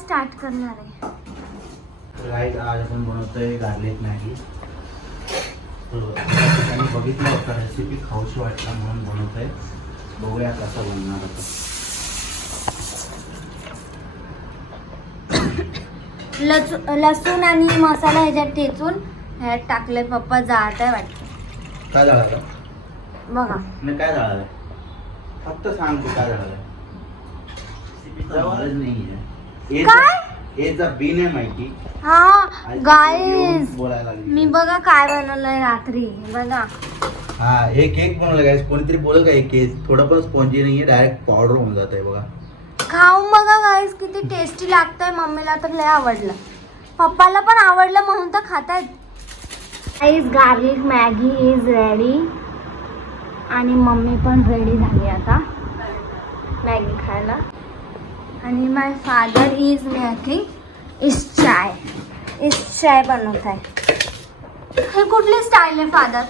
Start करणार आहे. Guys आज आपण बनवतोय गार्लिक मॅगी. त्यांनी बघितलं होतं रेसिपी, खाऊशी वाटला म्हणून बनवतोय. बघूया कसं बनणार होतं. लसूण आणि मसाला ह्याच्यात ठेचून ह्यात टाकले. पप्पा जात आहे वाटतं. काय झालं बघा नाही, काय झालं फक्त सांग तू काय झालं. जवळच नाहीये काय एचा बी नाही माहिती. हा गाईज बोलायला लागली. मी बघा काय बनवलंय रात्री बघा. हा हे केक बनवलं गाईज. कोणीतरी बोलल का हे केक थोडं पण स्पॉन्जी नाहीये, डायरेक्ट पावडर होऊन जात आहे बघा. खाऊन बघा गाईज किती टेस्टी लागतंय. मम्मीला तर लय आवडलं, पप्पाला पण आवडलं म्हणून तर खातायत. Guys garlic Maggi is ready आणि मम्मी पण रेडी झाली आता मॅगी खायला. आणि माय फादर इज मेकिंग इस चाय बनवत आहे. हे कुठली स्टाईल आहे फादर?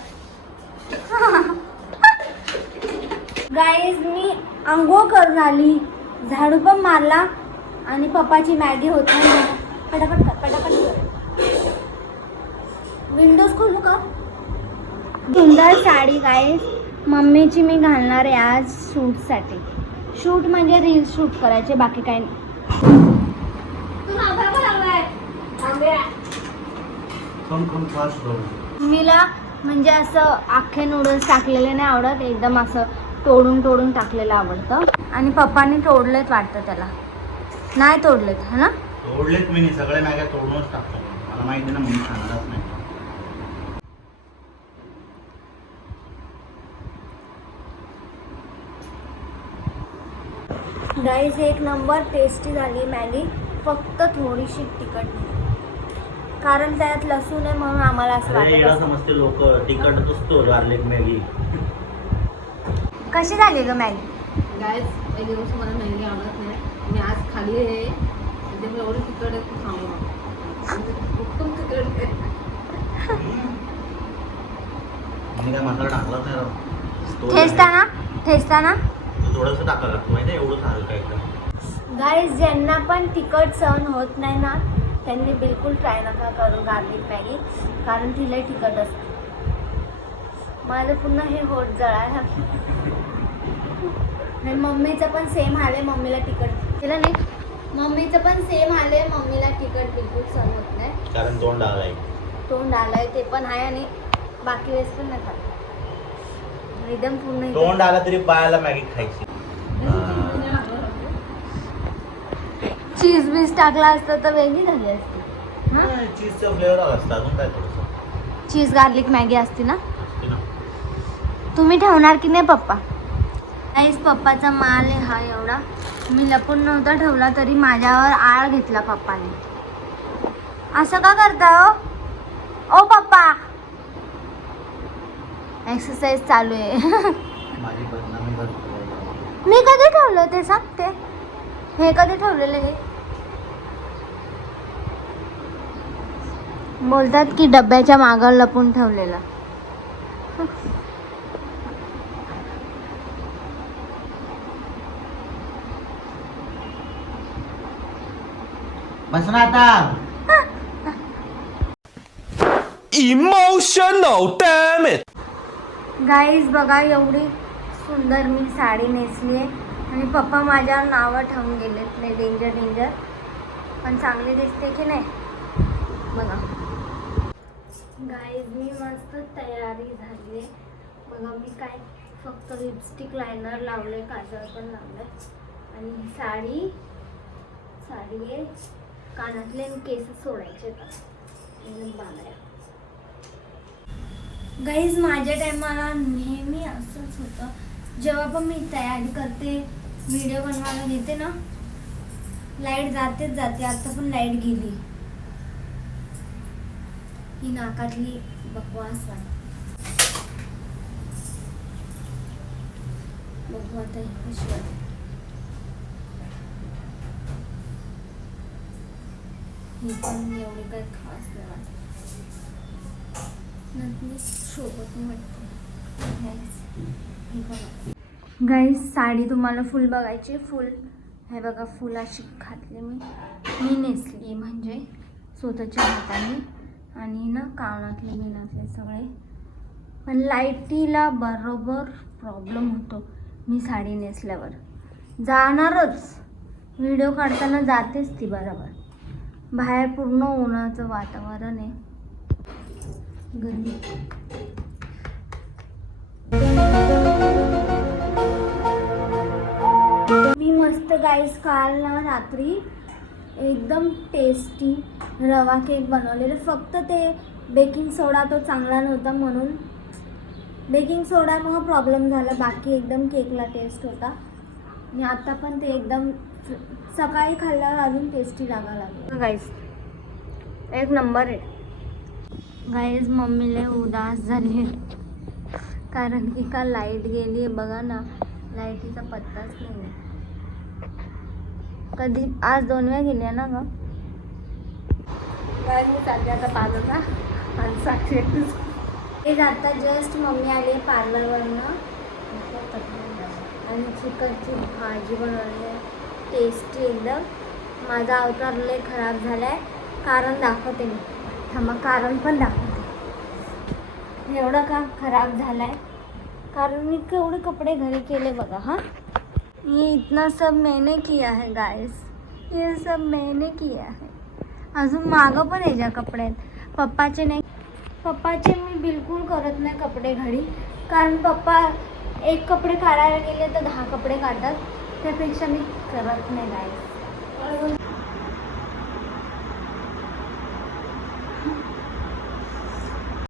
गाईज मी आंघोळ करून आली, झाडू पण मारला आणि पप्पाची मॅगी होत नाही. पटापट कर पटापट कर. विंडोज खोलू का? सुंदर साडी गाईज मम्मीची मी घालणार आहे आज शूटसाठी. शूट म्हणजे रील शूट करायचे, बाकी काही नाही. मीला म्हणजे असं अख्खे नूडल्स टाकलेले नाही आवडत, एकदम असं तोडून तोडून टाकलेलं आवडतं. आणि पप्पांनी तोडलेत वाटतं त्याला. नाही तोडलेत है ना? तोडलेत मी नाही, सगळ्या मॅग्या तोडूनच टाकतो. मला माहिती ना म्हणून खाणारच नाही. गाईज एक नंबर टेस्टी झाली मॅगी. फक्त थोडीशी तिखट नाही, कारण त्यात लसूण आहे म्हणून आम्हाला असं वाटत. समजते लोक तिखट असतो गार्लिक मॅगी. कशी झाली ग मॅगी? गाईज एक दिवस मला मॅगी आवडत नाही, मी आज खाली आहे त्यामुळे एवढी तिखट आहे खूप सांगू खूप तिखट आहे. मी काय मसाला टाकलाच नाही. ठेचताना थोडंसं टाकायला लागतं माहिती आहे, एवढं सारं काय. गाईज ज्यांना पण तिखट सहन होत नाही ना त्यांनी बिलकुल ट्राय नका करू गार्लिक मॅगी, कारण ती लय तिखट असते. माझं पुन्हा हे होट जळायला. आणि मम्मीचं पण सेम हाल आहे, मम्मीला तिखट केलं नाही. मम्मीचं पण सेम हाल आहे, मम्मीला तिखट बिलकुल सहन होत नाही, कारण तोंड आलाय. तोंड आलंय ते पण आहे आणि बाकी वेळेस पण नाही खात. एकदम पूर्ण तोंड आला तरी बाळाला मॅगी खायची. चीज बीज टाकला असतं तर वेगळी झाली असती. चीजचा फ्लेवर आला असता अजून काय थोडंसं. चीज गार्लिक मॅगी असती ना. तुम्ही ठेवणार की नाही पप्पा? नाहीच, पप्पाचा माल आहे हा एवढा. मी लपून नव्हता ठेवला तरी माझ्यावर आळ घेतला पप्पाने. असं का करता हो ओ पप्पा? एक्सरसाइज चालू आहे. माझी बदनामी करतो. मी कधी ठेवलं ते सांगते. हे कधी ठेवलेलं हे? बोलतात की डब्याच्या मागं लपून ठेवलेलं. बस ना आता. Emotional damn it. गाईज बघा एवढी सुंदर मी साडी नेसली आहे आणि पप्पा माझ्यावर नावं ठेवून गेलेत. नाही डेंजर पण चांगली दिसते की नाही बघा. गाईज मी मस्त तयारी झाली आहे बघा. मी काय फक्त लिपस्टिक लायनर लावले, काजळ पण लावलं आणि साडी आहे. कानातले केस सोडायचे बांगड्या. गाईज माझ्या टायमाला नेहमी असंच होतं, जेव्हा पण मी तयारी करते व्हिडिओ बनवायला घेते ना लाईट जाते. आता पण लाईट गेली. ही नाकातली बकवास वाटते. बघू आता ही कशी वाटते. ही पण एवढी काही खास नाही वाटत. सोबत वाटते गाईज. साडी तुम्हाला फुल बघायची, फुल हे बघा फुलाशी घातले मी नेसली म्हणजे स्वतःच्या हाताने आणि ना कानातले बिनातले सगळे. पण लाईटीला बरोबर प्रॉब्लेम होतो मी साडी नेसल्यावर. जाणारच व्हिडिओ काढताना जातेच ती बरोबर. बाहेर पूर्ण उन्हाचं वातावरण आहे गरमी. मी मस्त गाईस काल ना रात्री एकदम टेस्टी रवा केक बनवलेलं. फक्त ते बेकिंग सोडा तो चांगला नव्हता म्हणून बेकिंग सोडामुळे प्रॉब्लेम झाला. बाकी एकदम केकला टेस्ट होता. आणि आता पण ते एकदम सकाळी खाल्ल्यावर अजून टेस्टी लागायला लागलं गाईस. एक नंबर आहे गाईज. मम्मीला उदास झाली कारण की का लाईट गेली आहे बघा ना. लाईटीचा पत्ताच नाही आहे. कधी आज 2 वेळा गेली आहे ना ग. काय मी चालते आता पार्लरला आणि साक्षी ते आता जस्ट मम्मी आली आहे पार्लरवरनं आणि चिकनची भाजी बनवली आहे टेस्टी एकदम. माझा अवतार लय खराब झाला आहे. कारण दाखवते मी. थांबा कारण पण दाखवते. एवढं का खराब झाला आहे कारण मी केवढे कपडे घरी केले बघा. हां ये इतना सब मैंने किया है गाइस. ये सब मैंने किया है. अजून मागं पण याच्या कपडे आहेत. पप्पाचे नाही. पप्पाचे मी बिलकुल करत नाही कपडे घडी. कारण पप्पा एक कपडे काढायला गेले तर 10 कपडे काढतात. त्यापेक्षा मी करत नाही गाईस.